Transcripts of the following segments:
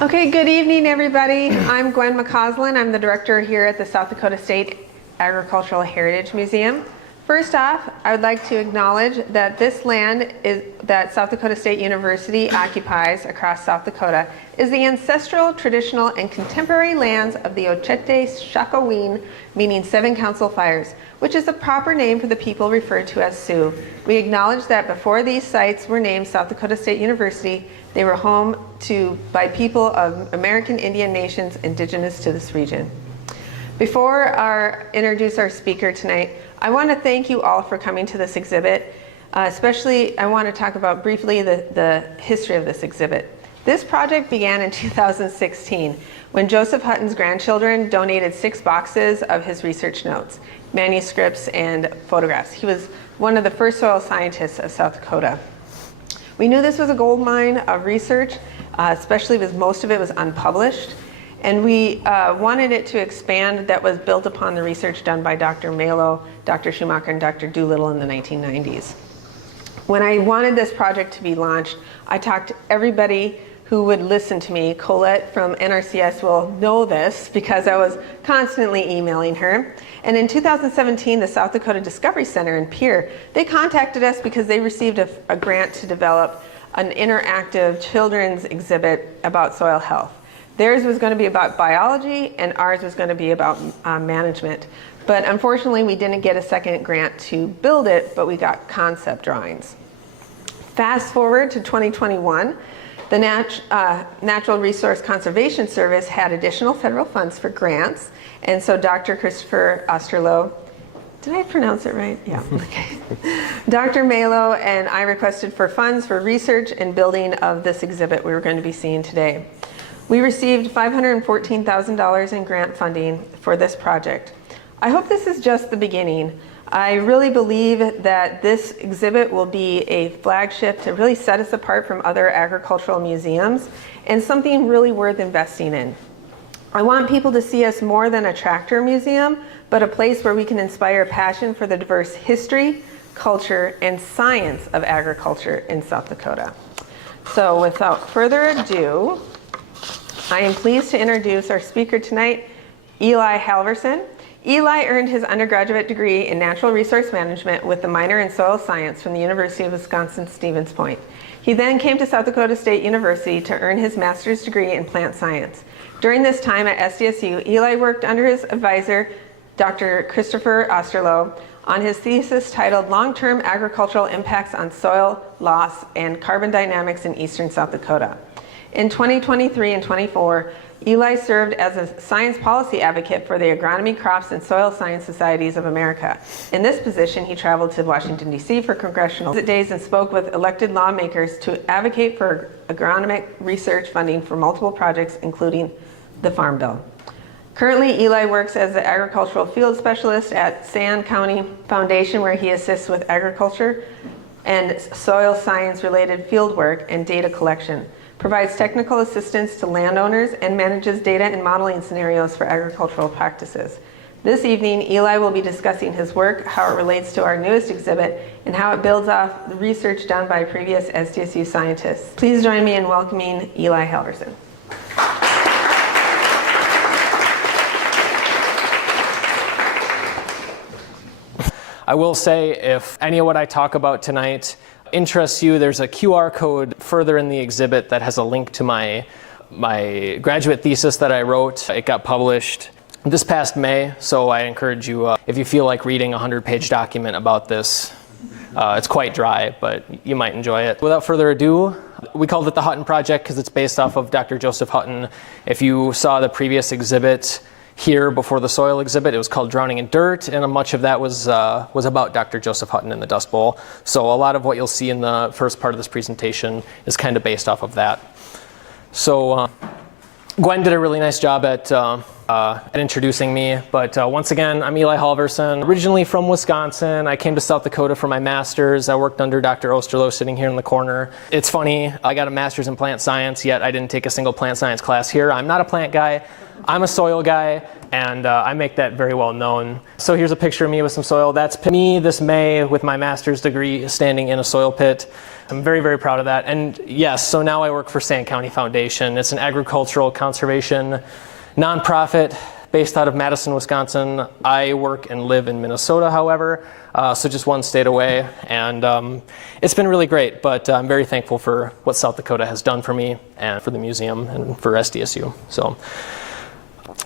Okay, good evening, everybody. I'm Gwen McCausland. I'm the director here at the South Dakota State Agricultural Heritage Museum. First off, I would like to acknowledge that this land that South Dakota State University occupies across South Dakota is the ancestral, traditional, and contemporary lands of the Ochete Shakoween, meaning Seven Council Fires, which is the proper name for the people referred to as Sioux. We acknowledge that before these sites were named South Dakota State University, they were home by people of American Indian nations indigenous to this region. Before I introduce our speaker tonight, I want to thank you all for coming to this exhibit. Especially, I want to talk about briefly the history of this exhibit. This project began in 2016 when Joseph Hutton's grandchildren donated 6 boxes of his research notes, manuscripts, and photographs. He was one of the first soil scientists of South Dakota. We knew this was a gold mine of research, especially because most of it was unpublished. And we wanted it to expand that was built upon the research done by Dr. Malo, Dr. Schumacher, and Dr. Doolittle in the 1990s. When I wanted this project to be launched, I talked to everybody who would listen to me. Colette from NRCS will know this because I was constantly emailing her. And in 2017, the South Dakota Discovery Center in Pierre, they contacted us because they received a grant to develop an interactive children's exhibit about soil health. Theirs was going to be about biology, and ours was going to be about management. But unfortunately, we didn't get a second grant to build it, but we got concept drawings. Fast forward to 2021, the Natural Resource Conservation Service had additional federal funds for grants, and so Dr. Christopher Osterloh, did I pronounce it right? Yeah, okay. Dr. Malo and I requested for funds for research and building of this exhibit we were going to be seeing today. We received $514,000 in grant funding for this project. I hope this is just the beginning. I really believe that this exhibit will be a flagship to really set us apart from other agricultural museums and something really worth investing in. I want people to see us more than a tractor museum, but a place where we can inspire passion for the diverse history, culture, and science of agriculture in South Dakota. So without further ado, I am pleased to introduce our speaker tonight, Eli Halvorson. Eli earned his undergraduate degree in natural resource management with a minor in soil science from the University of Wisconsin-Stevens Point. He then came to South Dakota State University to earn his master's degree in plant science. During this time at SDSU, Eli worked under his advisor, Dr. Christopher Osterloh, on his thesis titled Long-Term Agricultural Impacts on Soil Loss and Carbon Dynamics in Eastern South Dakota. In 2023 and 24, Eli served as a science policy advocate for the Agronomy, Crops, and Soil Science Societies of America. In this position, he traveled to Washington, D.C. for congressional days and spoke with elected lawmakers to advocate for agronomic research funding for multiple projects, including the Farm Bill. Currently, Eli works as the agricultural field specialist at San County Foundation, where he assists with agriculture and soil science-related field work and data collection, provides technical assistance to landowners, and manages data and modeling scenarios for agricultural practices. This evening, Eli will be discussing his work, how it relates to our newest exhibit, and how it builds off the research done by previous SDSU scientists. Please join me in welcoming Eli Halvorson. I will say, if any of what I talk about tonight interests you, there's a QR code further in the exhibit that has a link to my graduate thesis that I wrote. It got published this past May, so I encourage you, if you feel like reading a 100-page document about this. It's quite dry, but you might enjoy it. Without further ado, we called it the Hutton Project because it's based off of Dr. Joseph Hutton. If you saw the previous exhibit here before the soil exhibit, it was called Drowning in Dirt, and much of that was about Dr. Joseph Hutton in the Dust Bowl. So a lot of what you'll see in the first part of this presentation is kind of based off of that. So Gwen did a really nice job at introducing me, but once again, I'm Eli Halvorson, originally from Wisconsin. I came to South Dakota for my master's. I worked under Dr. Osterloh sitting here in the corner. It's funny, I got a master's in plant science, yet I didn't take a single plant science class here. I'm not a plant guy. I'm a soil guy, and I make that very well known. So here's a picture of me with some soil. That's me this May with my master's degree standing in a soil pit. I'm very, very proud of that. And yes, so now I work for Sand County Foundation. It's an agricultural conservation nonprofit based out of Madison, Wisconsin. I work and live in Minnesota, however, so just one state away. And it's been really great, but I'm very thankful for what South Dakota has done for me and for the museum and for SDSU. So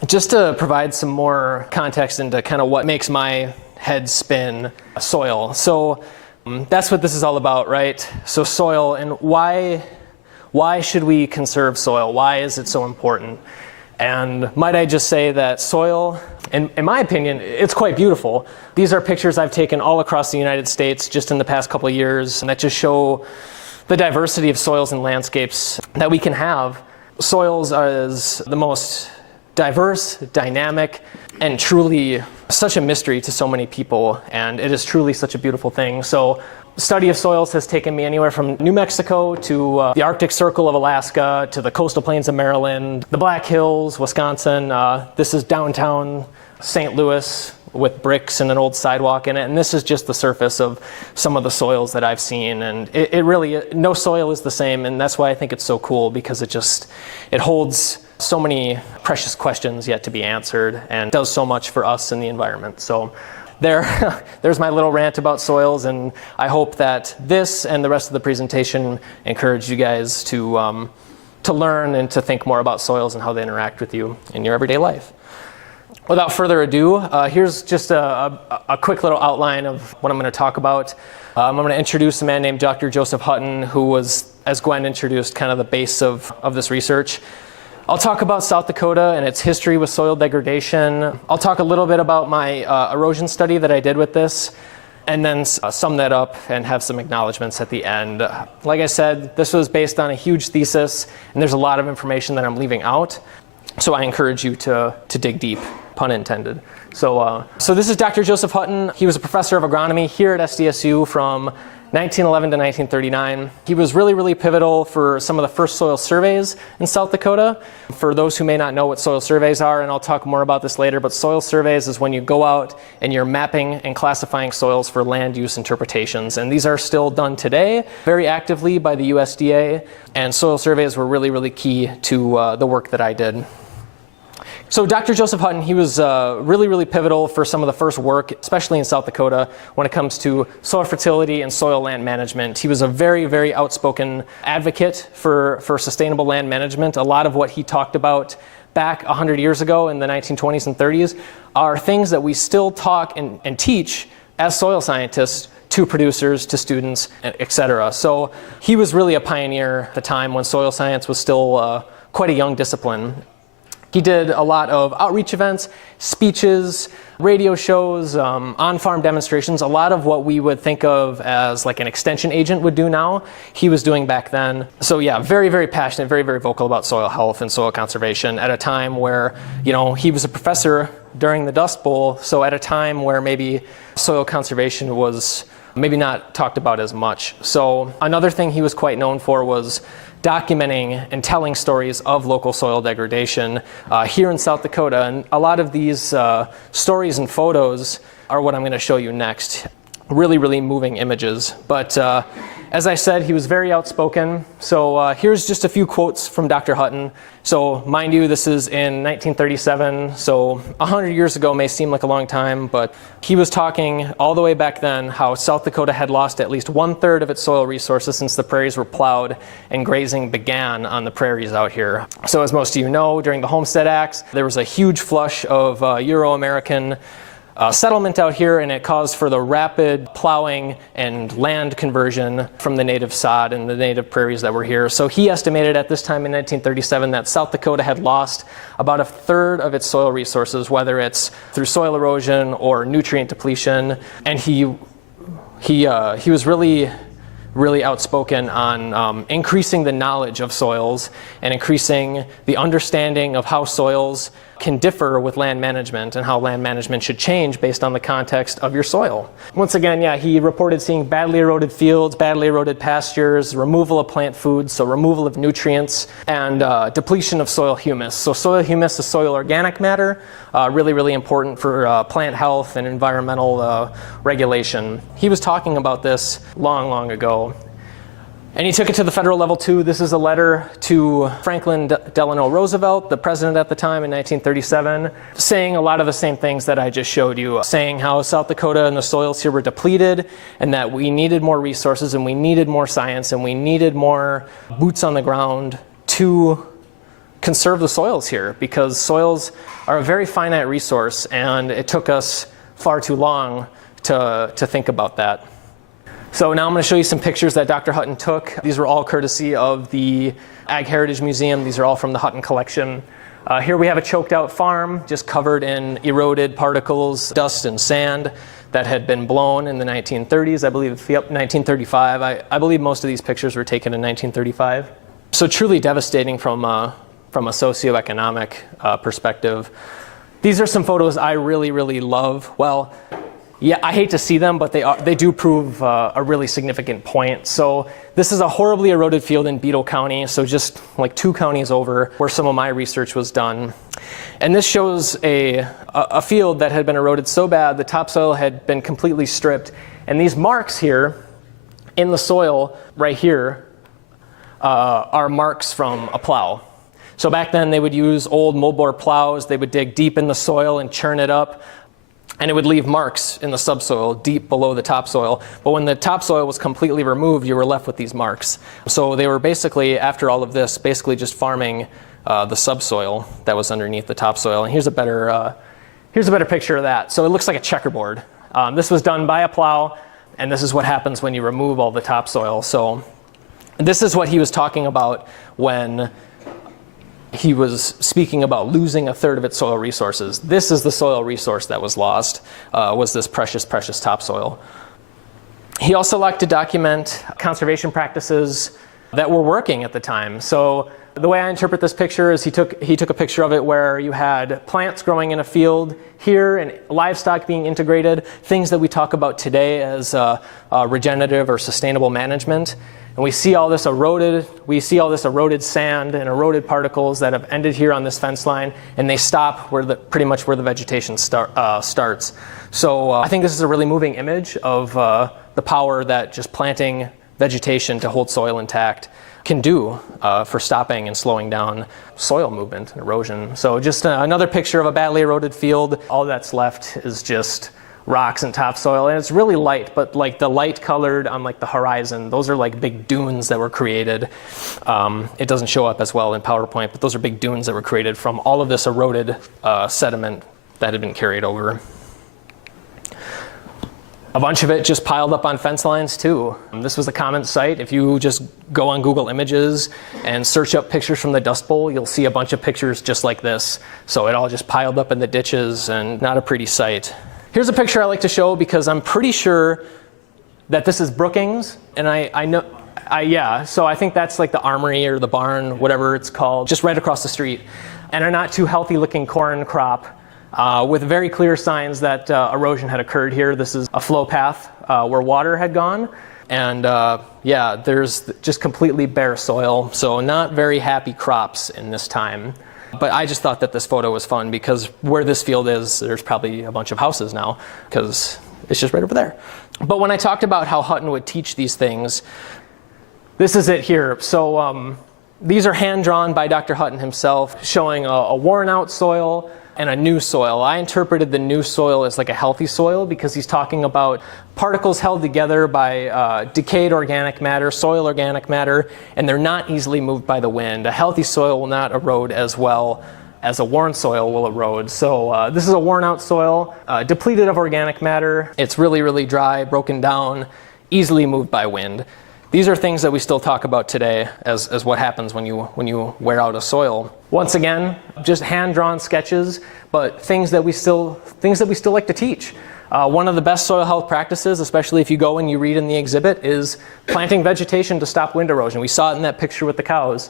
just to provide some more context into kind of what makes my head spin soil. So that's what this is all about, right? So soil, and why should we conserve soil? Why is it so important? And might I just say that soil, in my opinion, it's quite beautiful. These are pictures I've taken all across the United States just in the past couple of years, and that just show the diversity of soils and landscapes that we can have. Soils are the most diverse, dynamic, and truly such a mystery to so many people, and it is truly such a beautiful thing. So study of soils has taken me anywhere from New Mexico to the Arctic Circle of Alaska to the coastal plains of Maryland, the Black Hills, Wisconsin. This is downtown St. Louis with bricks and an old sidewalk in it, and this is just the surface of some of the soils that I've seen, and it really, no soil is the same, and that's why I think it's so cool, because it holds so many precious questions yet to be answered and does so much for us and the environment. So there's my little rant about soils, and I hope that this and the rest of the presentation encourage you guys to learn and to think more about soils and how they interact with you in your everyday life. Without further ado, here's just a quick little outline of what I'm going to talk about. I'm going to introduce a man named Dr. Joseph Hutton, who was, as Gwen introduced, kind of the base of this research. I'll talk about South Dakota and its history with soil degradation. I'll talk a little bit about my erosion study that I did with this, and then sum that up and have some acknowledgments at the end. Like I said, this was based on a huge thesis, and there's a lot of information that I'm leaving out, so I encourage you to dig deep, pun intended. So this is Dr. Joseph Hutton. He was a professor of agronomy here at SDSU from 1911 to 1939. He was really, really pivotal for some of the first soil surveys in South Dakota. For those who may not know what soil surveys are, and I'll talk more about this later, but soil surveys is when you go out and you're mapping and classifying soils for land use interpretations. And these are still done today very actively by the USDA, and soil surveys were really, really key to the work that I did. So Dr. Joseph Hutton, he was really, really pivotal for some of the first work, especially in South Dakota, when it comes to soil fertility and soil land management. He was a very, very outspoken advocate for sustainable land management. A lot of what he talked about back 100 years ago in the 1920s and 30s are things that we still talk and teach as soil scientists to producers, to students, et cetera. So he was really a pioneer at the time when soil science was still quite a young discipline. He did a lot of outreach events, speeches, radio shows, on-farm demonstrations, a lot of what we would think of as like an extension agent would do now, he was doing back then. So yeah, very, very passionate, very, very vocal about soil health and soil conservation at a time where, you know, he was a professor during the Dust Bowl, so at a time where maybe soil conservation was maybe not talked about as much. So another thing he was quite known for was documenting and telling stories of local soil degradation here in South Dakota. And a lot of these stories and photos are what I'm going to show you next. Really, really moving images. But as I said, he was very outspoken. So here's just a few quotes from Dr. Hutton. So mind you, this is in 1937, so 100 years ago may seem like a long time, but he was talking all the way back then how South Dakota had lost at least 1/3 of its soil resources since the prairies were plowed and grazing began on the prairies out here. So as most of you know, during the Homestead Acts, there was a huge flush of Euro-American settlement out here, and it caused for the rapid plowing and land conversion from the native sod and the native prairies that were here. So he estimated at this time in 1937 that South Dakota had lost about 1/3 of its soil resources, whether it's through soil erosion or nutrient depletion. And he was really, really outspoken on increasing the knowledge of soils and increasing the understanding of how soils can differ with land management and how land management should change based on the context of your soil. Once again, yeah, he reported seeing badly eroded fields, badly eroded pastures, removal of plant foods, so removal of nutrients, and depletion of soil humus. So soil humus is soil organic matter, really, really important for plant health and environmental regulation. He was talking about this long, long ago. And he took it to the federal level too. This is a letter to Franklin Delano Roosevelt, the president at the time in 1937, saying a lot of the same things that I just showed you, saying how South Dakota and the soils here were depleted and that we needed more resources and we needed more science and we needed more boots on the ground to conserve the soils here, because soils are a very finite resource and it took us far too long to think about that. So now I'm going to show you some pictures that Dr. Hutton took. These were all courtesy of the Ag Heritage Museum. These are all from the Hutton collection. Here we have a choked out farm just covered in eroded particles, dust and sand that had been blown in the 1930s. I believe, yep, 1935. I believe most of these pictures were taken in 1935. So truly devastating from a socioeconomic perspective. These are some photos I really, really love. Well, yeah, I hate to see them, but they do prove a really significant point. So this is a horribly eroded field in Beadle County, so just like 2 counties over where some of my research was done. And this shows a field that had been eroded so bad the topsoil had been completely stripped. And these marks here in the soil right here are marks from a plow. So back then they would use old moldboard plows. They would dig deep in the soil and churn it up. And it would leave marks in the subsoil deep below the topsoil. But when the topsoil was completely removed, you were left with these marks. So they were basically, after all of this, basically just farming the subsoil that was underneath the topsoil. And here's a better picture of that. So it looks like a checkerboard. This was done by a plow, and this is what happens when you remove all the topsoil. So this is what he was talking about when he was speaking about losing a third of its soil resources. This is the soil resource that was lost, was this precious, precious topsoil. He also liked to document conservation practices that were working at the time. So the way I interpret this picture is he took a picture of it where you had plants growing in a field here and livestock being integrated, things that we talk about today as regenerative or sustainable management. And we see all this eroded sand and eroded particles that have ended here on this fence line, and they stop pretty much where the vegetation starts. So I think this is a really moving image of the power that just planting vegetation to hold soil intact can do for stopping and slowing down soil movement and erosion. So just another picture of a badly eroded field. All that's left is just rocks and topsoil, and it's really light, but like the light colored on like the horizon, those are like big dunes that were created. It doesn't show up as well in PowerPoint, but those are big dunes that were created from all of this eroded sediment that had been carried over. A bunch of it just piled up on fence lines too. This was a common sight. If you just go on Google Images and search up pictures from the Dust Bowl, you'll see a bunch of pictures just like this. So it all just piled up in the ditches, and not a pretty sight. Here's a picture I like to show because I'm pretty sure that this is Brookings, and so I think that's like the armory or the barn, whatever it's called, just right across the street. And a not too healthy looking corn crop with very clear signs that erosion had occurred here. This is a flow path where water had gone. And there's just completely bare soil, so not very happy crops in this time. But I just thought that this photo was fun because where this field is, there's probably a bunch of houses now because it's just right over there. But when I talked about how Hutton would teach these things, this is it here. So these are hand-drawn by Dr. Hutton himself, showing a worn-out soil and a new soil. I interpreted the new soil as like a healthy soil because he's talking about particles held together by decayed organic matter, soil organic matter, and they're not easily moved by the wind. A healthy soil will not erode as well as a worn soil will erode. So this is a worn out soil, depleted of organic matter. It's really, really dry, broken down, easily moved by wind. These are things that we still talk about today as what happens when you wear out a soil. Once again, just hand-drawn sketches, but things that we still like to teach. One of the best soil health practices, especially if you go and you read in the exhibit, is planting vegetation to stop wind erosion. We saw it in that picture with the cows.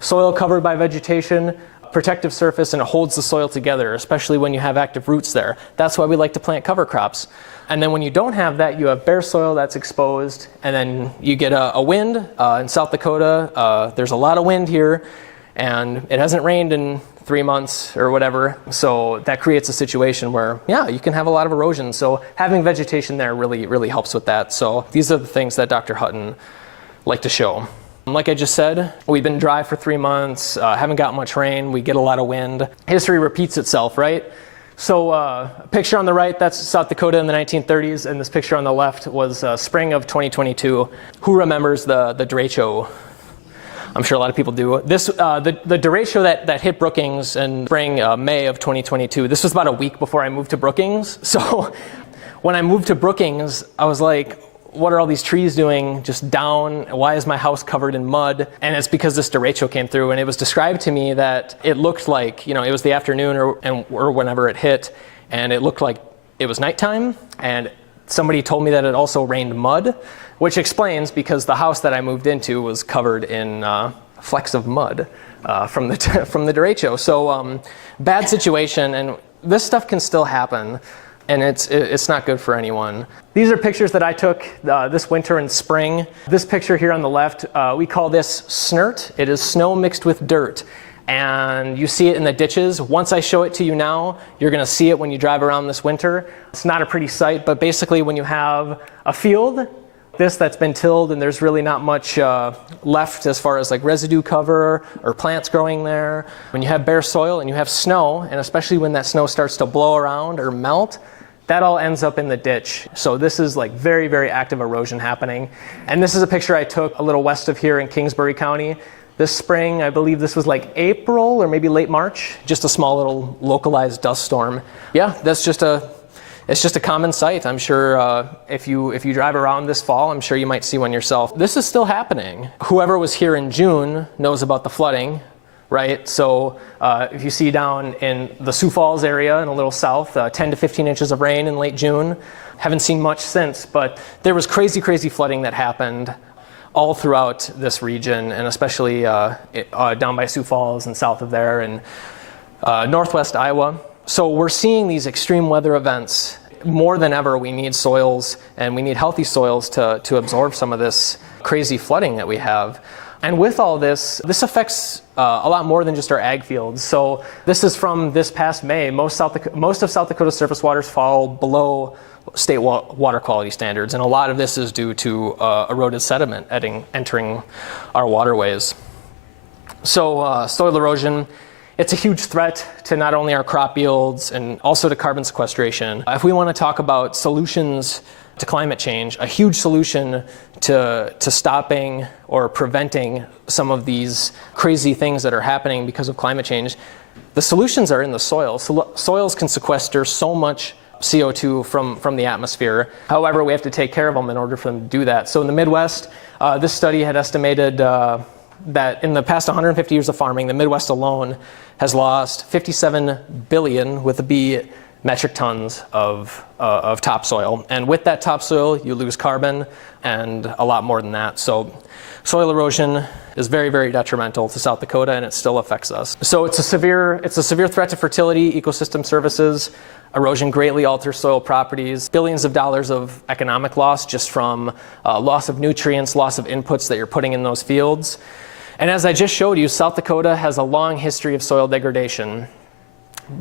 Soil covered by vegetation protective surface and it holds the soil together, especially when you have active roots there. That's why we like to plant cover crops. And then when you don't have that, you have bare soil that's exposed, and then you get a wind. In South Dakota, there's a lot of wind here, and it hasn't rained in 3 months or whatever. So that creates a situation where, yeah, you can have a lot of erosion. So having vegetation there really helps with that. So these are the things that Dr. Hutton liked to show. Like I just said, we've been dry for 3 months, haven't got much rain, we get a lot of wind. History repeats itself, right? So a picture on the right, that's South Dakota in the 1930s, and this picture on the left was spring of 2022. Who remembers the derecho? I'm sure a lot of people do. This, the derecho that hit Brookings in spring, May of 2022, this was about a week before I moved to Brookings. So when I moved to Brookings, I was like, what are all these trees doing just down? Why is my house covered in mud? And it's because this derecho came through, and it was described to me that it looked like, it was the afternoon or whenever it hit, and it looked like it was nighttime. And somebody told me that it also rained mud, which explains because the house that I moved into was covered in flecks of mud from the derecho. So bad situation, and this stuff can still happen. And it's not good for anyone. These are pictures that I took this winter and spring. This picture here on the left, we call this snert. It is snow mixed with dirt. And you see it in the ditches. Once I show it to you now, you're gonna see it when you drive around this winter. It's not a pretty sight, but basically when you have a field, that's been tilled and there's really not much left as far as like residue cover or plants growing there. When you have bare soil and you have snow, and especially when that snow starts to blow around or melt, that all ends up in the ditch. So this is like very active erosion happening. And this is a picture I took a little west of here in Kingsbury County. This spring, I believe this was like April or maybe late March, just a small little localized dust storm. Yeah, it's just a common sight. I'm sure if you drive around this fall, I'm sure you might see one yourself. This is still happening. Whoever was here in June knows about the flooding, right? So if you see down in the Sioux Falls area and a little south, 10 to 15 inches of rain in late June. Haven't seen much since, but there was crazy flooding that happened all throughout this region, and especially down by Sioux Falls and south of there and northwest Iowa. So we're seeing these extreme weather events. More than ever, we need soils, and we need healthy soils to absorb some of this crazy flooding that we have. And with all this affects a lot more than just our ag fields. So this is from this past May. Most of South Dakota's surface waters fall below state water quality standards, and a lot of this is due to eroded sediment entering our waterways. So soil erosion, it's a huge threat to not only our crop yields and also to carbon sequestration. If we want to talk about solutions to climate change, a huge solution to stopping or preventing some of these crazy things that are happening because of climate change, the solutions are in the soil. Soils can sequester so much CO2 from the atmosphere. However, we have to take care of them in order for them to do that. So in the Midwest, this study had estimated that in the past 150 years of farming, the Midwest alone has lost 57 billion, with a B, metric tons of topsoil. And with that topsoil, you lose carbon and a lot more than that. So soil erosion is very detrimental to South Dakota, and it still affects us. So it's a severe threat to fertility, ecosystem services. Erosion greatly alters soil properties. Billions of dollars of economic loss just from loss of nutrients, loss of inputs that you're putting in those fields. And as I just showed you, South Dakota has a long history of soil degradation,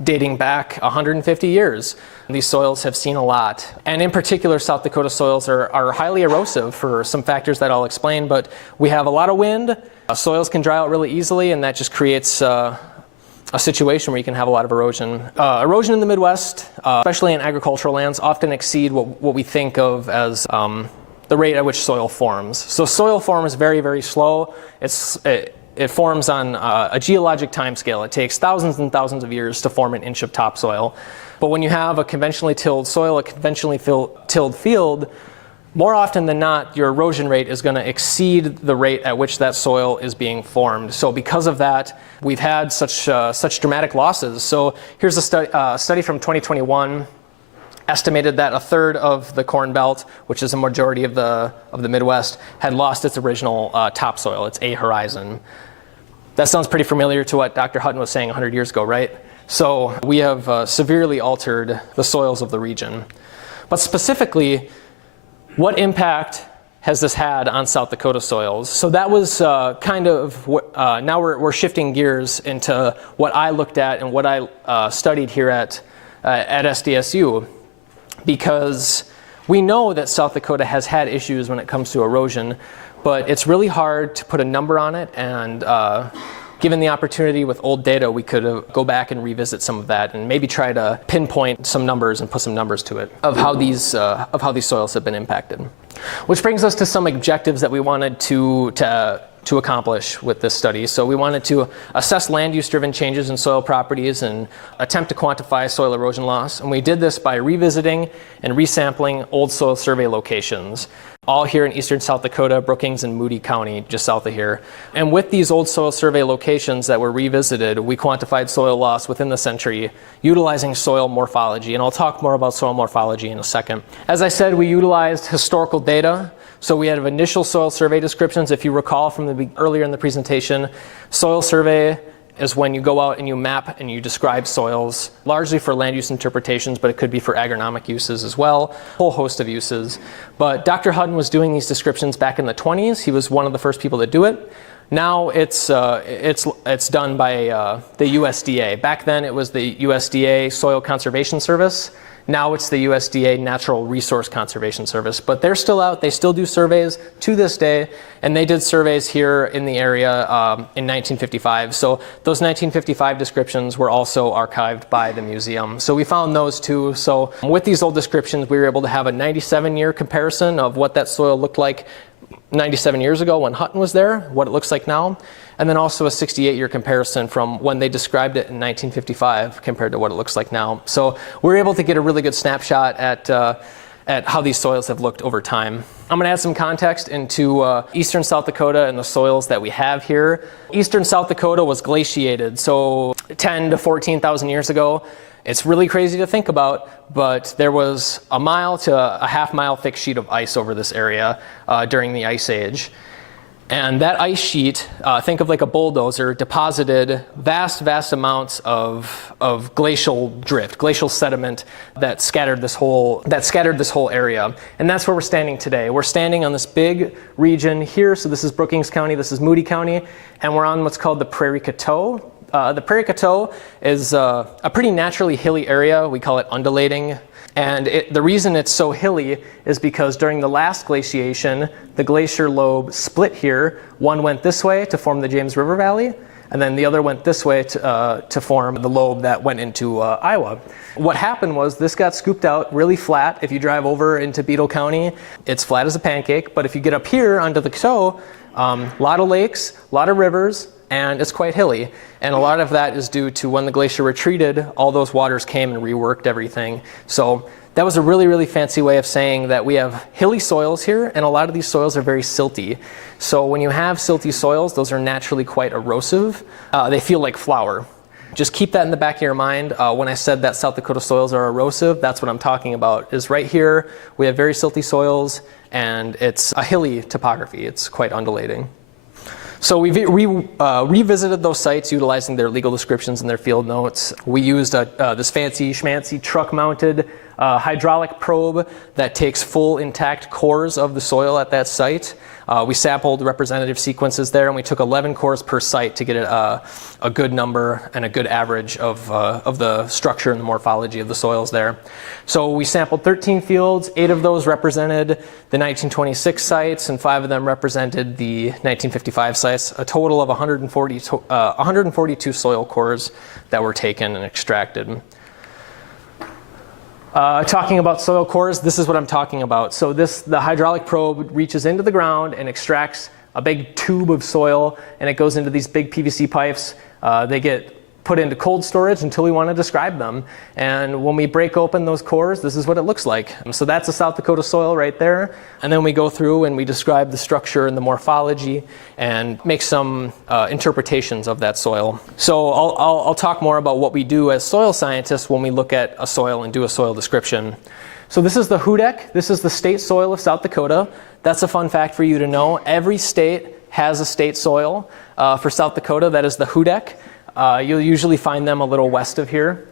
dating back 150 years. These soils have seen a lot. And in particular, South Dakota soils are highly erosive for some factors that I'll explain, but we have a lot of wind. Soils can dry out really easily, and that just creates a situation where you can have a lot of erosion. Erosion in the Midwest, especially in agricultural lands, often exceed what we think of as the rate at which soil forms. So soil forms very slow. It forms on a geologic timescale. It takes thousands and thousands of years to form an inch of topsoil. But when you have a conventionally tilled soil, a conventionally tilled field, more often than not, your erosion rate is going to exceed the rate at which that soil is being formed. So because of that, we've had such dramatic losses. So here's a study from 2021. Estimated that a third of the Corn Belt, which is a majority of the Midwest, had lost its original topsoil, its A horizon. That sounds pretty familiar to what Dr. Hutton was saying 100 years ago, right? So we have severely altered the soils of the region. But specifically, what impact has this had on South Dakota soils? So that was kind of, now we're shifting gears into what I looked at and what I studied here at SDSU, because we know that South Dakota has had issues when it comes to erosion, but it's really hard to put a number on it, and given the opportunity with old data, we could go back and revisit some of that and maybe try to pinpoint some numbers and put some numbers to it of how these soils have been impacted. Which brings us to some objectives that we wanted to accomplish with this study. So we wanted to assess land use driven changes in soil properties and attempt to quantify soil erosion loss. And we did this by revisiting and resampling old soil survey locations, all here in eastern South Dakota, Brookings and Moody County, just south of here. And with these old soil survey locations that were revisited, we quantified soil loss within the century utilizing soil morphology. And I'll talk more about soil morphology in a second. As I said, we utilized historical data. So we had initial soil survey descriptions. If you recall from earlier in the presentation, soil survey is when you go out and you map and you describe soils, largely for land use interpretations, but it could be for agronomic uses as well, a whole host of uses. But Dr. Hutton was doing these descriptions back in the 20s. He was one of the first people to do it. Now it's done by the USDA. Back then it was the USDA Soil Conservation Service. Now it's the USDA Natural Resource Conservation Service, but they're still out. They still do surveys to this day, and they did surveys here in the area in 1955. So those 1955 descriptions were also archived by the museum. So we found those too. So with these old descriptions, we were able to have a 97-year comparison of what that soil looked like 97 years ago when Hutton was there, what it looks like now, and then also a 68-year comparison from when they described it in 1955 compared to what it looks like now. So we're able to get a really good snapshot at how these soils have looked over time. I'm going to add some context into eastern South Dakota and the soils that we have here. Eastern South Dakota was glaciated, so 10 to 14,000 years ago. It's really crazy to think about, but there was a mile to a half-mile thick sheet of ice over this area during the Ice Age. And that ice sheet, think of like a bulldozer, deposited vast amounts of glacial drift, glacial sediment that scattered this whole area. And that's where we're standing today. We're standing on this big region here. So this is Brookings County, this is Moody County, and we're on what's called the Prairie Coteau. The Prairie Coteau is a pretty naturally hilly area. We call it undulating. And the reason it's so hilly is because during the last glaciation, the glacier lobe split here. One went this way to form the James River Valley, and then the other went this way to form the lobe that went into Iowa. What happened was this got scooped out really flat. If you drive over into Beetle County, it's flat as a pancake. But if you get up here onto the Coteau, a lot of lakes, a lot of rivers, and it's quite hilly. And a lot of that is due to when the glacier retreated, all those waters came and reworked everything. So that was a really fancy way of saying that we have hilly soils here, and a lot of these soils are very silty. So when you have silty soils, those are naturally quite erosive. They feel like flour. Just keep that in the back of your mind. When I said that South Dakota soils are erosive, that's what I'm talking about, is right here we have very silty soils, and it's a hilly topography. It's quite undulating. So we revisited those sites utilizing their legal descriptions and their field notes. We used this fancy schmancy truck-mounted hydraulic probe that takes full intact cores of the soil at that site. We sampled representative sequences there, and we took 11 cores per site to get a good number and a good average of the structure and the morphology of the soils there. So we sampled 13 fields. 8 of those represented the 1926 sites, and 5 of them represented the 1955 sites, a total of 142 soil cores that were taken and extracted. Talking about soil cores, this is what I'm talking about. So the hydraulic probe reaches into the ground and extracts a big tube of soil, and it goes into these big PVC pipes. They get put into cold storage until we want to describe them. And when we break open those cores, this is what it looks like. So that's a South Dakota soil right there. And then we go through and we describe the structure and the morphology and make some interpretations of that soil. So I'll talk more about what we do as soil scientists when we look at a soil and do a soil description. So this is the HUDEC. This is the state soil of South Dakota. That's a fun fact for you to know. Every state has a state soil. For South Dakota, that is the Hutton. You'll usually find them a little west of here.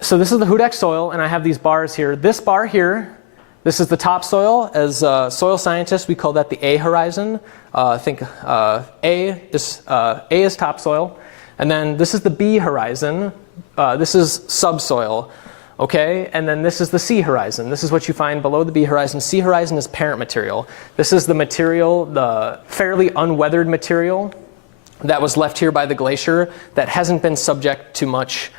So this is the Hutton soil, and I have these bars here. This bar here, this is the topsoil. As soil scientists, we call that the A horizon. A is topsoil. And then this is the B horizon. This is subsoil. Okay, and then this is the C horizon. This is what you find below the B horizon. C horizon is parent material. This is the material, the fairly unweathered material that was left here by the glacier that hasn't been subject to much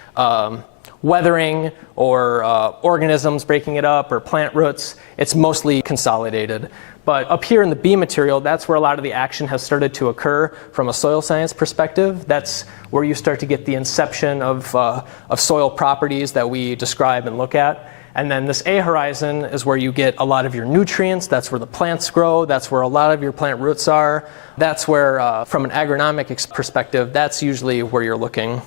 weathering or organisms breaking it up or plant roots. It's mostly consolidated. But up here in the B material, that's where a lot of the action has started to occur from a soil science perspective. That's where you start to get the inception of soil properties that we describe and look at. And then this A horizon is where you get a lot of your nutrients. That's where the plants grow. That's where a lot of your plant roots are. That's where, from an agronomic perspective, that's usually where you're looking.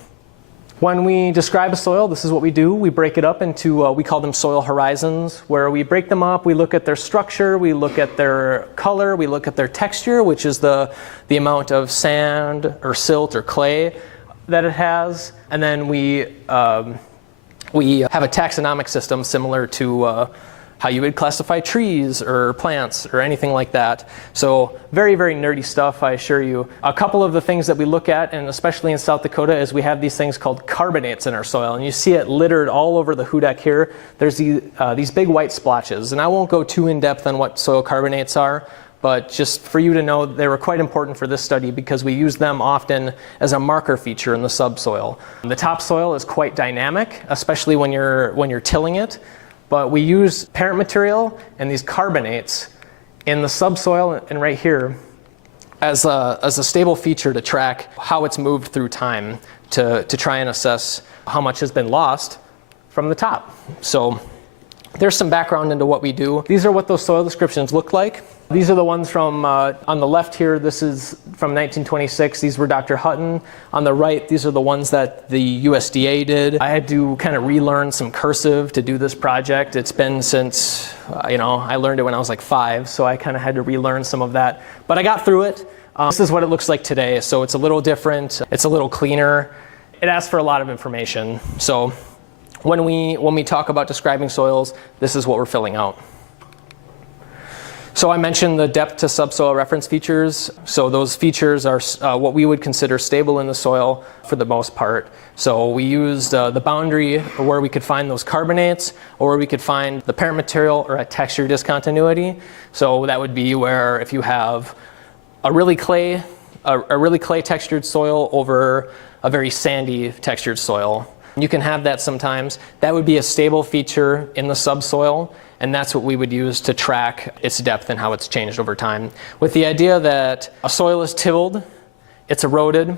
When we describe a soil, this is what we do. We break it up into, we call them soil horizons, where we break them up, we look at their structure, we look at their color, we look at their texture, which is the amount of sand or silt or clay that it has, and then we have a taxonomic system similar to how you would classify trees or plants or anything like that. So very, very nerdy stuff, I assure you. A couple of the things that we look at, and especially in South Dakota, is we have these things called carbonates in our soil. And you see it littered all over the Hutton here. There's these big white splotches. And I won't go too in depth on what soil carbonates are, but just for you to know, they were quite important for this study because we use them often as a marker feature in the subsoil. The topsoil is quite dynamic, especially when you're tilling it. But we use parent material and these carbonates in the subsoil and right here as a stable feature to track how it's moved through time to try and assess how much has been lost from the top. So there's some background into what we do. These are what those soil descriptions look like. These are the ones from, on the left here, this is from 1926. These were Dr. Hutton. On the right, these are the ones that the USDA did. I had to kind of relearn some cursive to do this project. It's been since, I learned it when I was like 5, so I kind of had to relearn some of that. But I got through it. This is what it looks like today. So it's a little different. It's a little cleaner. It asks for a lot of information. So when we talk about describing soils, this is what we're filling out. So I mentioned the depth to subsoil reference features. So those features are what we would consider stable in the soil for the most part. So we used the boundary where we could find those carbonates or where we could find the parent material or a texture discontinuity. So that would be where if you have a really clay textured soil over a very sandy textured soil. You can have that sometimes. That would be a stable feature in the subsoil. And that's what we would use to track its depth and how it's changed over time. With the idea that a soil is tilled, it's eroded,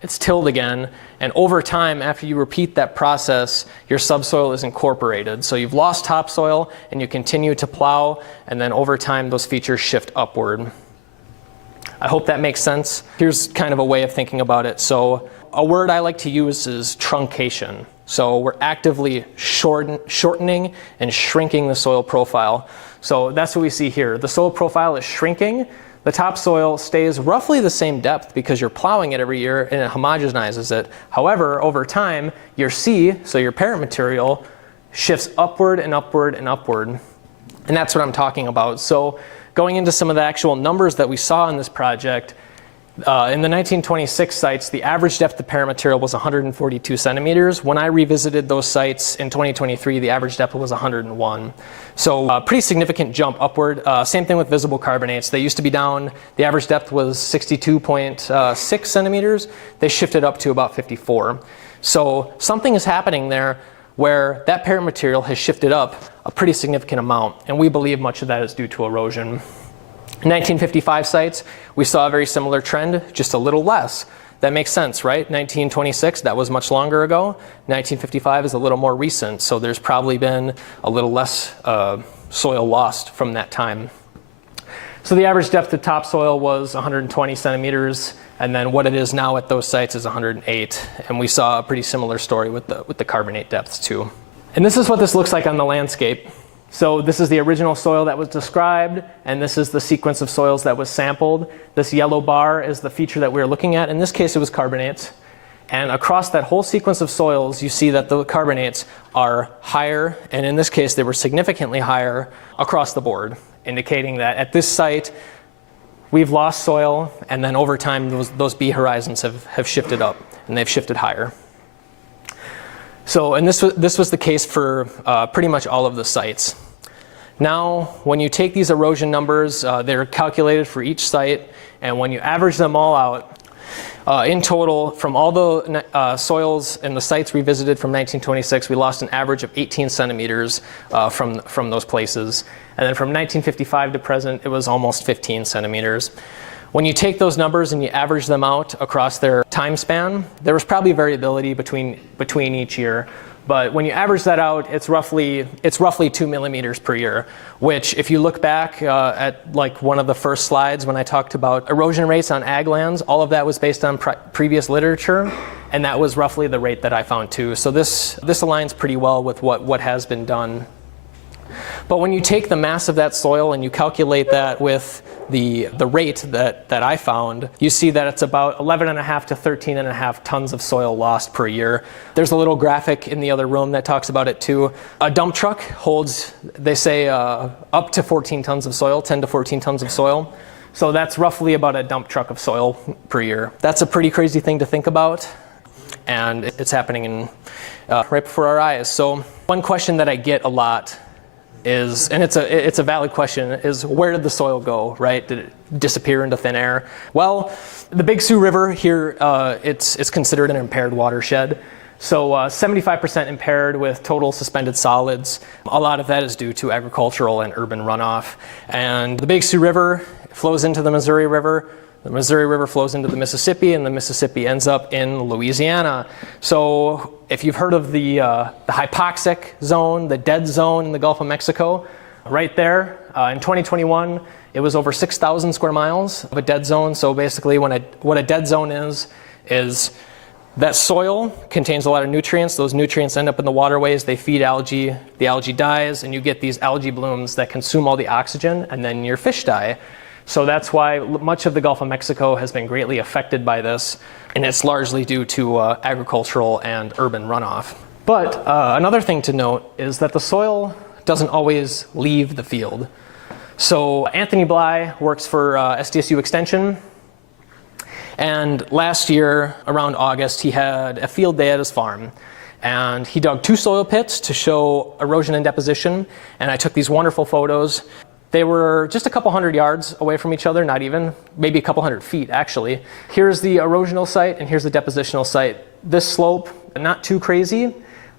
it's tilled again, and over time, after you repeat that process, your subsoil is incorporated. So you've lost topsoil, and you continue to plow, and then over time, those features shift upward. I hope that makes sense. Here's kind of a way of thinking about it. So a word I like to use is truncation. So we're actively shortening and shrinking the soil profile. So that's what we see here. The soil profile is shrinking. The topsoil stays roughly the same depth because you're plowing it every year and it homogenizes it. However, over time, your C, so your parent material, shifts upward and upward and upward. And that's what I'm talking about. So going into some of the actual numbers that we saw in this project, in the 1926 sites, the average depth of parent material was 142 centimeters. When I revisited those sites in 2023, the average depth was 101. So a pretty significant jump upward. Same thing with visible carbonates. They used to be down, the average depth was 62.6 centimeters. They shifted up to about 54. So something is happening there where that parent material has shifted up a pretty significant amount. And we believe much of that is due to erosion. In 1955 sites, we saw a very similar trend, just a little less. That makes sense, right? 1926, that was much longer ago. 1955 is a little more recent, so there's probably been a little less soil lost from that time. So the average depth of topsoil was 120 centimeters, and then what it is now at those sites is 108. And we saw a pretty similar story with the carbonate depths too. And this is what this looks like on the landscape. So this is the original soil that was described, and this is the sequence of soils that was sampled. This yellow bar is the feature that we were looking at. In this case, it was carbonates. And across that whole sequence of soils, you see that the carbonates are higher, and in this case, they were significantly higher across the board, indicating that at this site, we've lost soil, and then over time, those B horizons have shifted up, and they've shifted higher. So, and this was the case for pretty much all of the sites. Now, when you take these erosion numbers, they're calculated for each site, and when you average them all out, in total, from all the soils and the sites we visited from 1926, we lost an average of 18 centimeters from those places. And then from 1955 to present, it was almost 15 centimeters. When you take those numbers and you average them out across their time span, there was probably variability between each year. But when you average that out, it's roughly 2 millimeters per year, which if you look back at like one of the first slides when I talked about erosion rates on ag lands, all of that was based on previous literature, and that was roughly the rate that I found too. So this aligns pretty well with what has been done. But when you take the mass of that soil and you calculate that with the rate that I found, you see that it's about 11.5 to 13.5 tons of soil lost per year. There's a little graphic in the other room that talks about it too. A dump truck holds, they say, up to 14 tons of soil, 10 to 14 tons of soil. So that's roughly about a dump truck of soil per year. That's a pretty crazy thing to think about, and it's happening right before our eyes. So one question that I get a lot is, and it's a valid question, is where did the soil go, right? Did it disappear into thin air? Well, the Big Sioux River here, it's considered an impaired watershed. So 75% impaired with total suspended solids. A lot of that is due to agricultural and urban runoff. And the Big Sioux River flows into the Missouri River. The Missouri River flows into the Mississippi, and the Mississippi ends up in Louisiana. So if you've heard of the hypoxic zone, the dead zone in the Gulf of Mexico, right there, in 2021, it was over 6,000 square miles of a dead zone. So basically what a dead zone is that soil contains a lot of nutrients. Those nutrients end up in the waterways. They feed algae. The algae dies, and you get these algae blooms that consume all the oxygen, and then your fish die. So that's why much of the Gulf of Mexico has been greatly affected by this, and it's largely due to agricultural and urban runoff. But another thing to note is that the soil doesn't always leave the field. So Anthony Bly works for SDSU Extension, and last year, around August, he had a field day at his farm. And he dug 2 soil pits to show erosion and deposition, and I took these wonderful photos. They were just a couple hundred yards away from each other, not even, maybe a couple hundred feet actually. Here's the erosional site and here's the depositional site. This slope, not too crazy,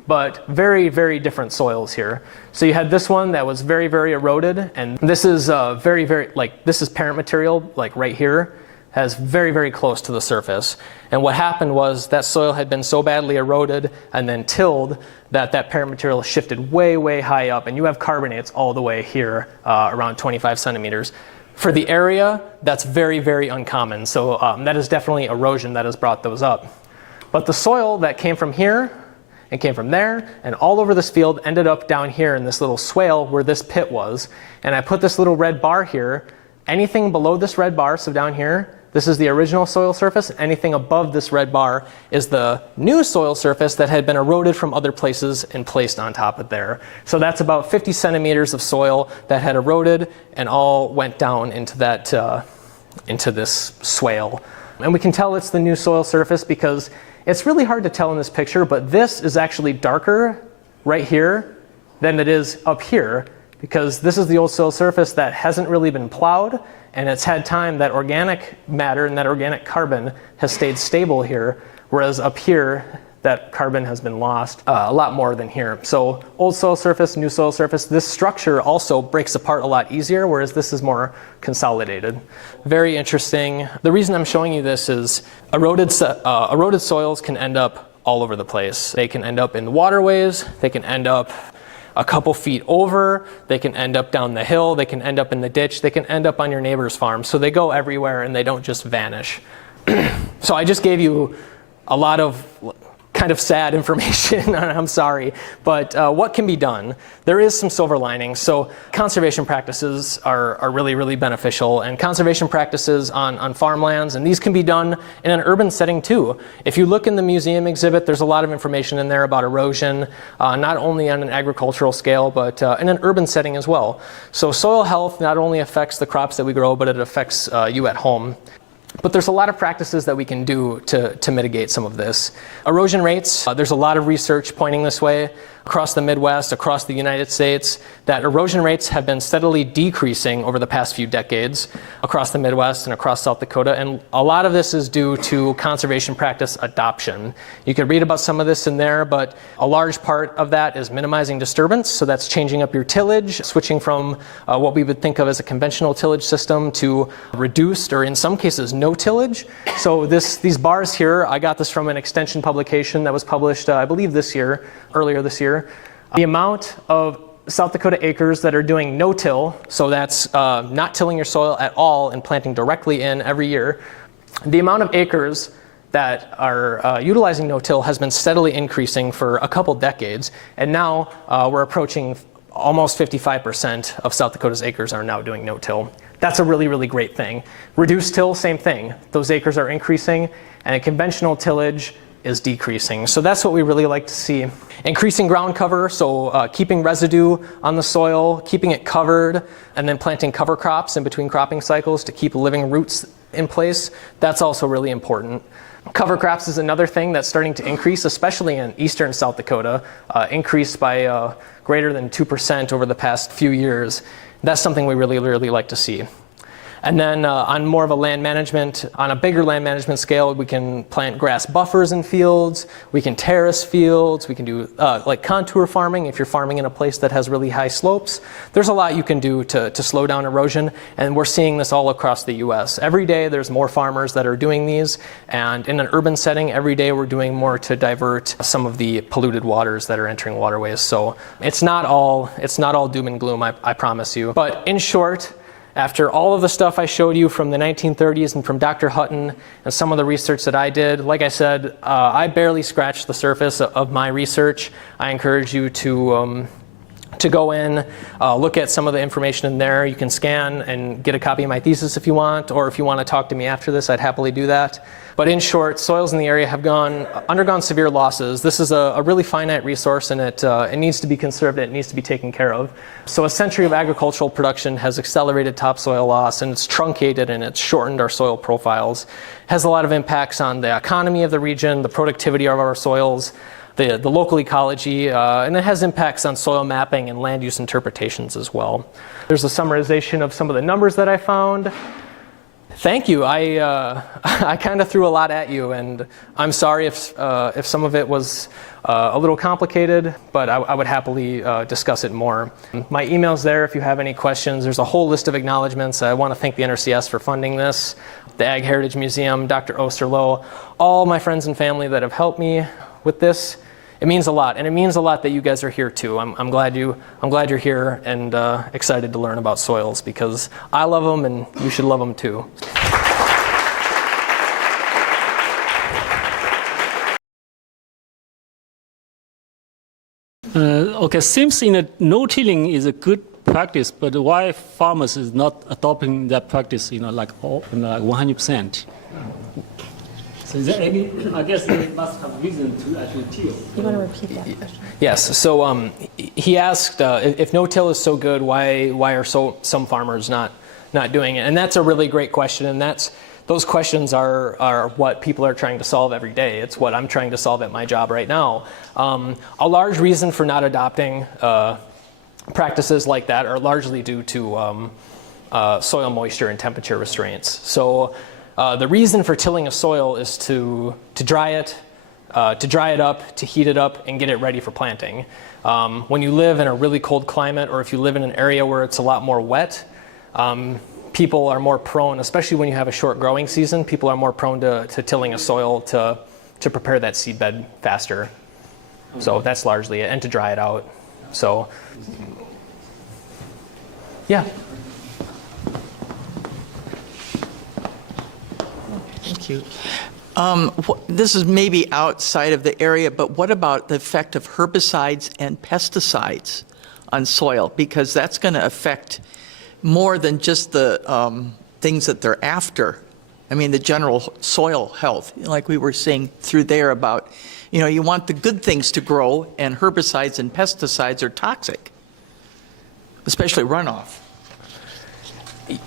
but very, very different soils here. So you had this one that was very, very eroded, and this is very, very, this is parent material, like right here, has very, very close to the surface. And what happened was that soil had been so badly eroded and then tilled that parent material shifted way, way high up, and you have carbonates all the way here, around 25 centimeters. For the area, that's very, very uncommon. So that is definitely erosion that has brought those up. But the soil that came from here and came from there and all over this field ended up down here in this little swale where this pit was. And I put this little red bar here. Anything below this red bar, so down here, this is the original soil surface. Anything above this red bar is the new soil surface that had been eroded from other places and placed on top of there. So that's about 50 centimeters of soil that had eroded and all went down into that, into this swale. And we can tell it's the new soil surface because it's really hard to tell in this picture, but this is actually darker right here than it is up here, because this is the old soil surface that hasn't really been plowed, and it's had time that organic matter and that organic carbon has stayed stable here, whereas up here, that carbon has been lost a lot more than here. So old soil surface, new soil surface, this structure also breaks apart a lot easier, whereas this is more consolidated. Very interesting. The reason I'm showing you this is eroded soils can end up all over the place. They can end up in the waterways, they can end up a couple feet over, they can end up down the hill, they can end up in the ditch, they can end up on your neighbor's farm. So they go everywhere and they don't just vanish. So I just gave you a lot of kind of sad information, I'm sorry, but what can be done? There is some silver linings. So conservation practices are really, really beneficial, and conservation practices on farmlands, and these can be done in an urban setting too. If you look in the museum exhibit, there's a lot of information in there about erosion, not only on an agricultural scale, but in an urban setting as well. So soil health not only affects the crops that we grow, but it affects you at home. But there's a lot of practices that we can do to mitigate some of this. Erosion rates, there's a lot of research pointing this way across the Midwest, across the United States, that erosion rates have been steadily decreasing over the past few decades across the Midwest and across South Dakota. And a lot of this is due to conservation practice adoption. You could read about some of this in there, but a large part of that is minimizing disturbance. So that's changing up your tillage, switching from what we would think of as a conventional tillage system to reduced, or in some cases, no tillage. So these bars here, I got this from an extension publication that was published, I believe earlier this year. The amount of South Dakota acres that are doing no-till, so that's not tilling your soil at all and planting directly in every year, the amount of acres that are utilizing no-till has been steadily increasing for a couple decades, and now we're approaching almost 55% of South Dakota's acres are now doing no-till. That's a really, really great thing. Reduced till, same thing. Those acres are increasing, and conventional tillage is decreasing. So that's what we really like to see. Increasing ground cover, so keeping residue on the soil, keeping it covered, and then planting cover crops in between cropping cycles to keep living roots in place. That's also really important. Cover crops is another thing that's starting to increase, especially in eastern South Dakota, increased by greater than 2% over the past few years. That's something we really, really like to see. And then on more of a land management, on a bigger land management scale, we can plant grass buffers in fields, we can terrace fields, we can do like contour farming if you're farming in a place that has really high slopes. There's a lot you can do to slow down erosion, and we're seeing this all across the US. Every day there's more farmers that are doing these, and in an urban setting, every day we're doing more to divert some of the polluted waters that are entering waterways. So it's not all doom and gloom, I promise you. But in short, after all of the stuff I showed you from the 1930s and from Dr. Hutton and some of the research that I did, like I said, I barely scratched the surface of my research. I encourage you to go in, look at some of the information in there. You can scan and get a copy of my thesis if you want, or if you want to talk to me after this, I'd happily do that. But in short, soils in the area have undergone severe losses. This is a really finite resource, and it needs to be conserved, it needs to be taken care of. So a century of agricultural production has accelerated topsoil loss, and it's truncated and it's shortened our soil profiles. It has a lot of impacts on the economy of the region, the productivity of our soils, the local ecology, and it has impacts on soil mapping and land use interpretations as well. There's a summarization of some of the numbers that I found. Thank you. I kind of threw a lot at you, and I'm sorry if some of it was a little complicated, but I would happily discuss it more. My email's there if you have any questions. There's a whole list of acknowledgments. I want to thank the NRCS for funding this, the Ag Heritage Museum, Dr. Osterloh, all my friends and family that have helped me with this. It means a lot, and it means a lot that you guys are here too. I'm glad you're here and excited to learn about soils, because I love them and you should love them too. Okay, seems no-tilling is a good practice, but why farmers is not adopting that practice, like 100%? So is there any, I guess they must have reason to actually till. You want to repeat that question? Yes, so he asked if no-till is so good, why are some farmers not doing it? And that's a really great question, and those questions are what people are trying to solve every day. It's what I'm trying to solve at my job right now. A large reason for not adopting practices like that are largely due to soil moisture and temperature restraints. So the reason for tilling a soil is to dry it up, to heat it up, and get it ready for planting. When you live in a really cold climate, or if you live in an area where it's a lot more wet, people are more prone, especially when you have a short growing season, people are more prone to tilling a soil to prepare that seedbed faster. So that's largely it, and to dry it out. So, yeah. Thank you. This is maybe outside of the area, but what about the effect of herbicides and pesticides on soil? Because that's going to affect more than just the things that they're after. I mean, the general soil health, like we were saying through there about, you want the good things to grow, and herbicides and pesticides are toxic, especially runoff.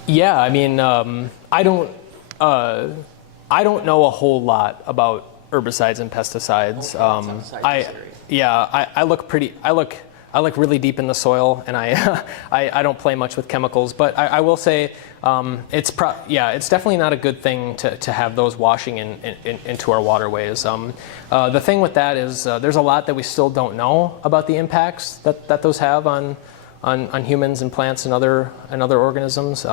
Yeah, I mean, I don't know a whole lot about herbicides and pesticides. I look really deep in the soil, and I don't play much with chemicals. But I will say it's definitely not a good thing to have those washing into our waterways. The thing with that is there's a lot that we still don't know about the impacts that those have on humans and plants and other organisms.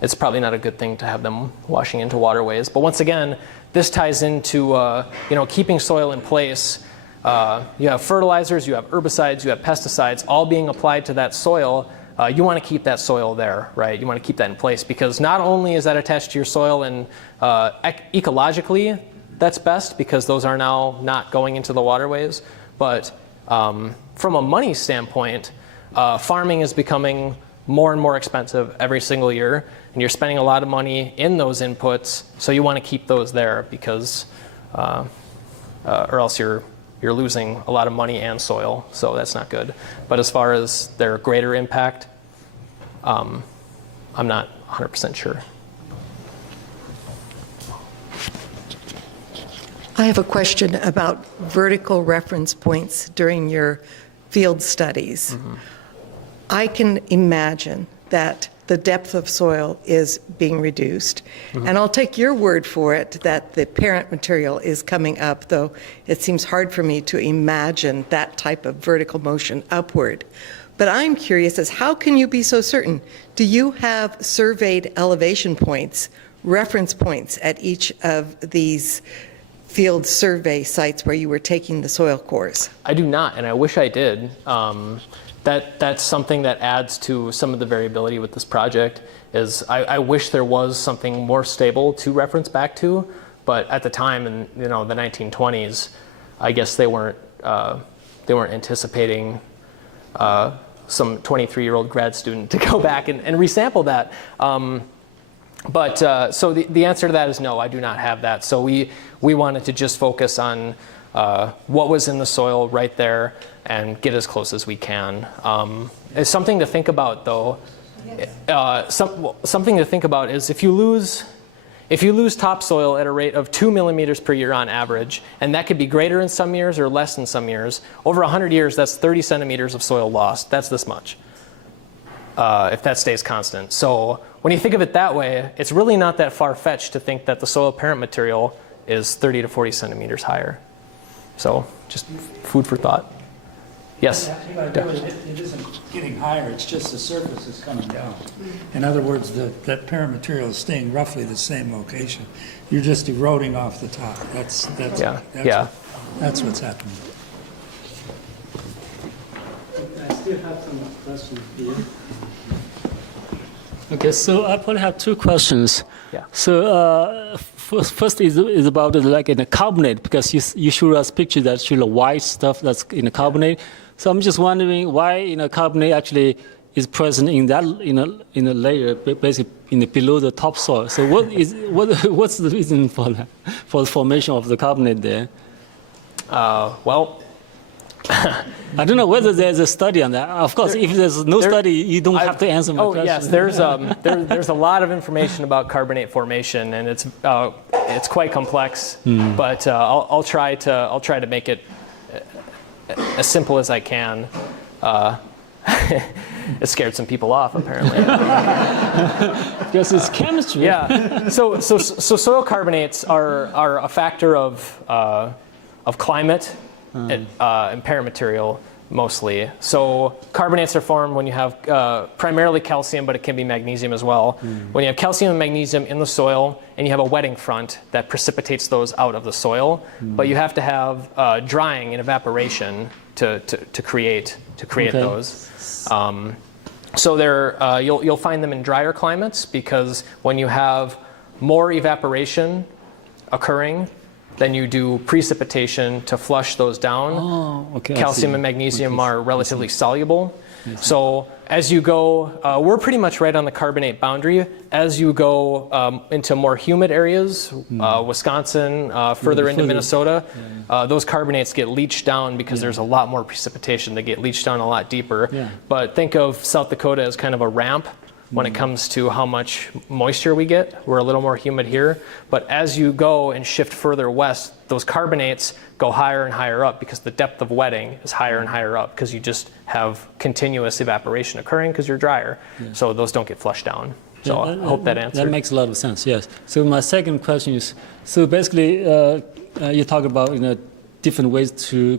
It's probably not a good thing to have them washing into waterways. But once again, this ties into keeping soil in place. You have fertilizers, you have herbicides, you have pesticides, all being applied to that soil. You want to keep that soil there, right? You want to keep that in place, because not only is that attached to your soil and ecologically that's best, because those are now not going into the waterways, but from a money standpoint, farming is becoming more and more expensive every single year, and you're spending a lot of money in those inputs, so you want to keep those there, because or else you're losing a lot of money and soil, so that's not good. But as far as their greater impact, I'm not 100% sure. I have a question about vertical reference points during your field studies. Mm-hmm. I can imagine that the depth of soil is being reduced. Mm-hmm. And I'll take your word for it that the parent material is coming up, though it seems hard for me to imagine that type of vertical motion upward. But I'm curious as how can you be so certain? Do you have surveyed elevation points, reference points at each of these field survey sites where you were taking the soil cores? I do not, and I wish I did. That's something that adds to some of the variability with this project. Is I wish there was something more stable to reference back to, but at the time in the 1920s, I guess they weren't anticipating some 23-year-old grad student to go back and resample that. So the answer to that is no, I do not have that. So we wanted to just focus on what was in the soil right there and get as close as we can. It's something to think about, though. Yes. Something to think about is if you lose topsoil at a rate of 2 millimeters per year on average, and that could be greater in some years or less in some years, over 100 years, that's 30 centimeters of soil lost. That's this much, if that stays constant. So when you think of it that way, it's really not that far-fetched to think that the soil parent material is 30 to 40 centimeters higher. So just food for thought. Yes? It isn't getting higher, it's just the surface is coming down. In other words, that parent material is staying roughly the same location. You're just eroding off the top. That's what's happening. I still have some questions here. Okay, so I probably have two questions. Yeah. So first is about like in a carbonate, because you showed us picture that show the white stuff that's in a carbonate. So I'm just wondering why carbonate actually is present in that in a layer, basically below the topsoil. So what's the reason for that, for the formation of the carbonate there? Well. I don't know whether there's a study on that. Of course, if there's no study, you don't have to answer my question. Yes, there's a lot of information about carbonate formation, and it's quite complex. But I'll try to make it as simple as I can. It scared some people off, apparently. Because it's chemistry. Yeah. So soil carbonates are a factor of climate. And parent material mostly. So carbonates are formed when you have primarily calcium, but it can be magnesium as well. When you have calcium and magnesium in the soil, and you have a wetting front that precipitates those out of the soil, but you have to have drying and evaporation to create those. So you'll find them in drier climates, because when you have more evaporation occurring, then you do precipitation to flush those down. Oh, okay. I Calcium see. and magnesium Okay. are relatively soluble. So as you go, we're pretty much right on the carbonate boundary. As you go into more humid areas, Wisconsin, further into Minnesota, those carbonates get leached down because there's a lot more precipitation. They get leached down a lot deeper. Yeah. But think of South Dakota as kind of a ramp when it comes to how much moisture we get. We're a little more humid here. But as you go and shift further west, those carbonates go higher and higher up because the depth of wetting is higher and higher up because you just have continuous evaporation occurring because you're drier. So those don't get flushed down. So I hope that answers. That makes a lot of sense, yes. So my second question is, so basically you talk about different ways to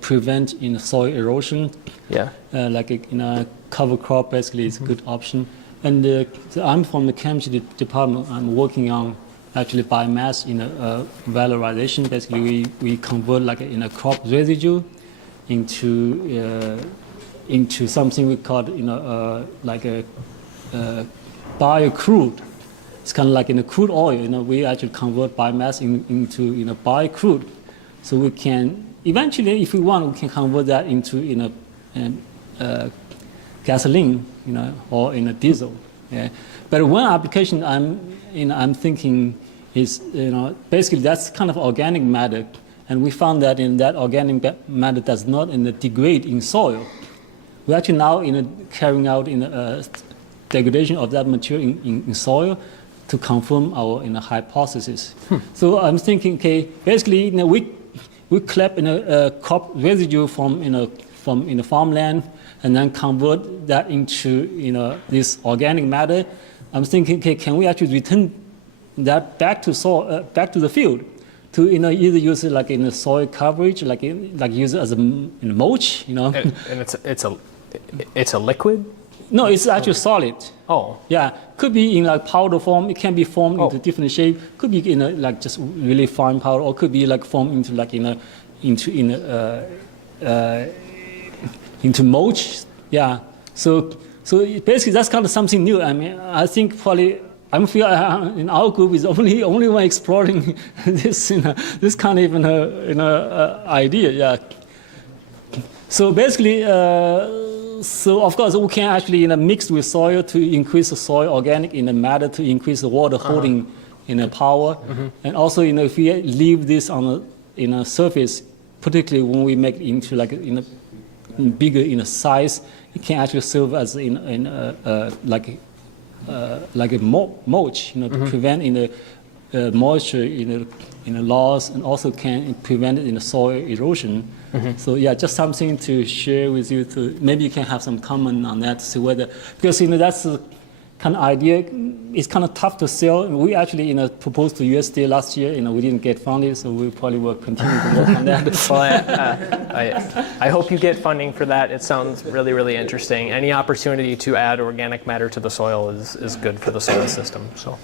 prevent soil erosion. Yeah. Like a cover crop basically is a good option. And so I'm from the chemistry department. I'm working on actually biomass valorization. Basically, we convert like a crop residue into something we call like a bio-crude. It's kind of like in a crude oil. We actually convert biomass into bio-crude. So we can eventually, if we want, we can convert that into gasoline, or in a diesel. Yeah. But one application I'm thinking is, basically that's kind of organic matter, and we found that that organic matter does not degrade in soil. We're actually now carrying out degradation of that material in soil to confirm our hypothesis. So I'm thinking, okay, basically, we collect crop residue from farmland and then convert that into this organic matter. I'm thinking, okay, can we actually return that back to soil, back to the field, to either use it like in a soil coverage, like use it as a mulch, And it's a liquid? No, it's actually solid. Oh. Yeah, could be in like powder form. It can be formed into different shape. Could be in like just really fine powder, or could be like formed into like into mulch. Yeah. So basically that's kind of something new. I mean, I think probably I feel in our group is only one exploring this this kind of idea. Yeah. So basically. So of course we can actually mix with soil to increase the soil organic matter, to increase the water holding power, and also if we leave this on a surface, particularly when we make it into like bigger size, it can actually serve as like a mulch, to prevent moisture loss, and also can prevent soil erosion. So yeah, just something to share with you. To maybe you can have some comment on that, to see whether, because that's the kind of idea. It's kind of tough to sell. We actually proposed to USDA last year. We didn't get funded, so we probably will continue to work on that. Well, I hope you get funding for that. It sounds really, really interesting. Any opportunity to add organic matter to the soil is good for the soil system. So.